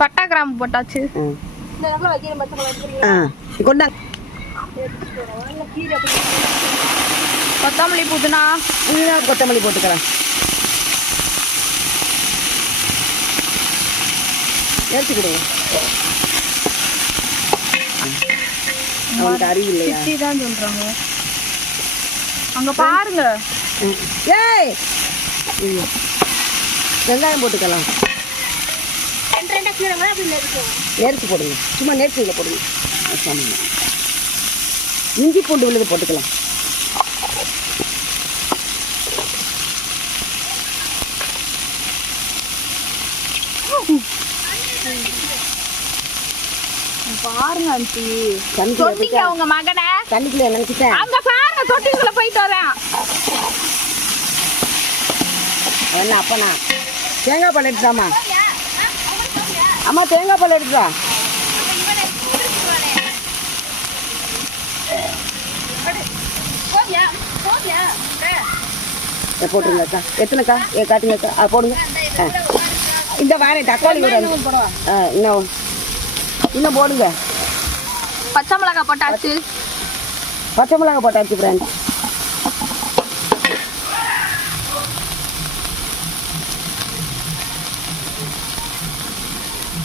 பட்டா கிராம்பு போட்டாச்சு. கொண்டாங்க கொத்தமல்லி புதினா. கொத்தமல்லி போட்டுக்கலாம் ஏற்றி கொடுங்க அவனுக்கு அறிவு இல்லையா? தான் சொல்றாங்க. அங்க பாருங்க. ஏய். வெங்காயம் போட்டுக்கலாம். நேர்ச்சி போடுங்க. சும்மா நேர்ச்சியில் போடுங்க. ஆமாம். இஞ்சி பூண்டு விழுது போட்டுக்கலாம். பாருங்க ஆண்டி. தொட்டிங்க உங்க மகனை. தண்ணிக்குள்ள நினைச்சிட்டேன். அங்க பாருங்க தொட்டிக்குள்ள போயிட்டு வரேன். என்ன அப்பனா? தேங்காய் எடுத்துட்டாமா அம்மா தேங்காய் பால் இதை போட்டுருங்கக்கா எத்தனைக்கா? ஏ காட்டுங்கக்கா ஆ போடுங்க. ஆ. இந்த வாரேன் தக்காளி அஞ்சு. ஆ இன்னும் இன்னும் போடுங்க. பச்சை மிளகாய் போட்டாச்சு. பச்சை மிளகா போட்டாச்சு ஃப்ரெண்ட்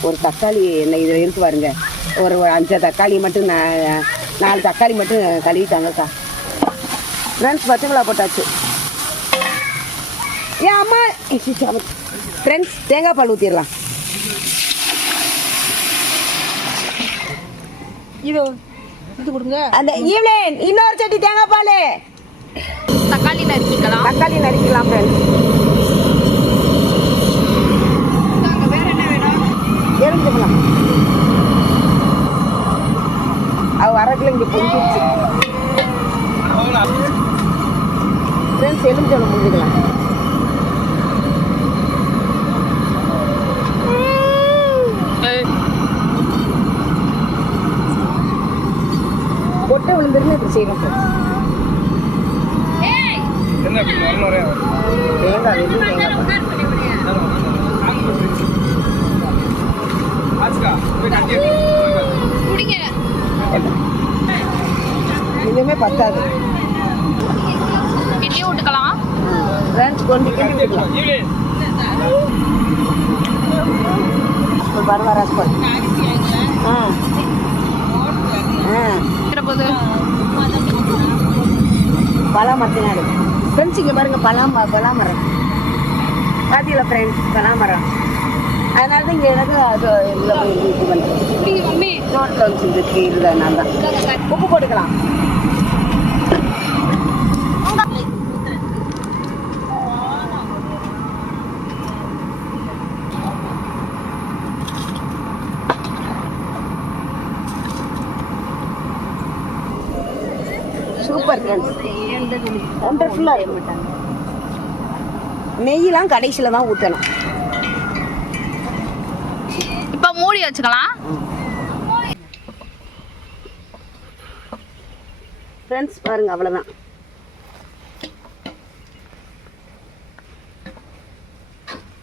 ஒரு தக்காளி என்ன இதில் இருக்கு பாருங்க. ஒரு அஞ்சு தக்காளி மட்டும் நாலு தக்காளி மட்டும் கழுவிட்டாங்கக்கா ஃப்ரெண்ட்ஸ் பச்சை மிளகா போட்டாச்சு. ஏன் அம்மா ஃப்ரெண்ட்ஸ் தேங்காய் பால் ஊற்றிடலாம் இது இது கொடுங்க. அந்த ஈவ்லின் இன்னொரு சட்டி தேங்காய் பால். தக்காளி நறுக்கிக்கலாம். தக்காளி நறுக்கலாம் ஃப்ரெண்ட்ஸ் ஃப்ரெண்ட்ஸ் எலுமிச்சம்பழம் முடிஞ்சுக்கலாம் பொட்டை விழுந்துருந்து இப்படி செய்யணும் தேங்காய் தேங்காய் பால். குடிங்க இதுவுமே பத்தாது. கிண்டி விட்டுக்கலாம். ஃப்ரெண்ட்ஸ் கொஞ்சம் கிண்டி விட்டுக்கலாம். ரசப்பல் ஆ. போது பலா மரத்தினாடு ஃப்ரெண்ட்ஸ் இங்கே பாருங்க பலா ம பலா மரம். பார்த்தீங்களா ஃப்ரெண்ட்ஸ் பலா மரம். அதனால தான் இங்கே எனக்கு அது இதில் இது பண்ணுறேன் வந்து இதுக்கு இதுதான் நான் தான். உப்பு போட்டுக்கலாம். சூப்பர் ஒண்டர்ஃபுல்லாக இருக்கும். நெய்யெலாம் கடைசியில் தான் ஊற்றணும் இப்ப மூடி வச்சுக்கலாம். ஃப்ரெண்ட்ஸ் பாருங்க அவ்வளோதான்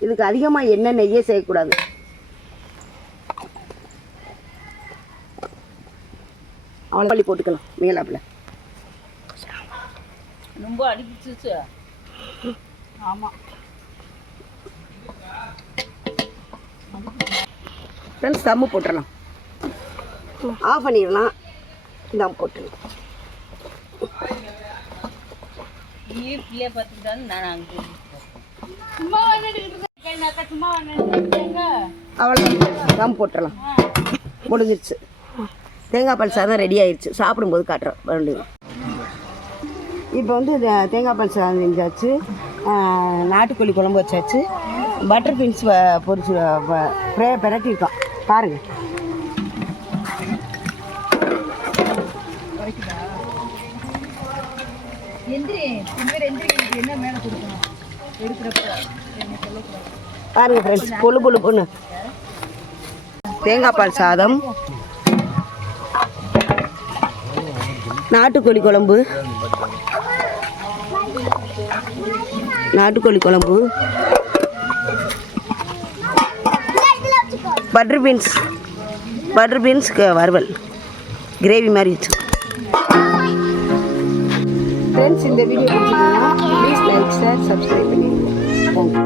இதுக்கு அதிகமாக எண்ணெய் நெய்யே செய்யக்கூடாது. அவ்வளோ பள்ளி போட்டுக்கலாம் மேலாப்பில். ரொம்ப அடிப்பிச்சு ஆமா. ஃப்ரெண்ட்ஸ் தம்மு போட்டுடலாம் ஆஃப் பண்ணிடலாம். தம் போட்டுடலாம் பிள்ளைய பார்த்துக்கிட்டாலும் நான் அங்கே சும்மா வந்துட்டு சும்மா வந்துட்டு அவ்வளோ தம் போட்டுடலாம் முடிஞ்சிருச்சு. தேங்காய் பால் சாதம் ரெடி ஆயிடுச்சு சாப்பிடும்போது காட்டுறோம் இப்போ வந்து தேங்காய் பால் சாதம் செஞ்சாச்சு. நாட்டுக்கோழி குழம்பு வச்சாச்சு. பட்டர் பீன்ஸ் பொரிச்சு ப்ரே பிரட்டியிருக்கோம். பாருங்க. எந்திரி இனிமேல் எந்திரி என்ன மேலே கொடுக்கணும்? எடுக்கிறப்ப பாருங்க ஃப்ரெண்ட்ஸ் பொழு பொழு பொண்ணு தேங்காய் பால் சாதம். நாட்டுக்கோழி குழம்பு. நாட்டுக்கோழி குழம்பு. பட்டர் பீன்ஸ் பட்டர் பீன்ஸ்க்கு வறுவல். கிரேவி மாதிரி வச்சு ஃப்ரெண்ட்ஸ் இந்த வீடியோ பிடிச்சிருந்தா ப்ளீஸ் லைக் ஷேர் சப்ஸ்கிரைப் பண்ணிடுங்க தேங்க்யூ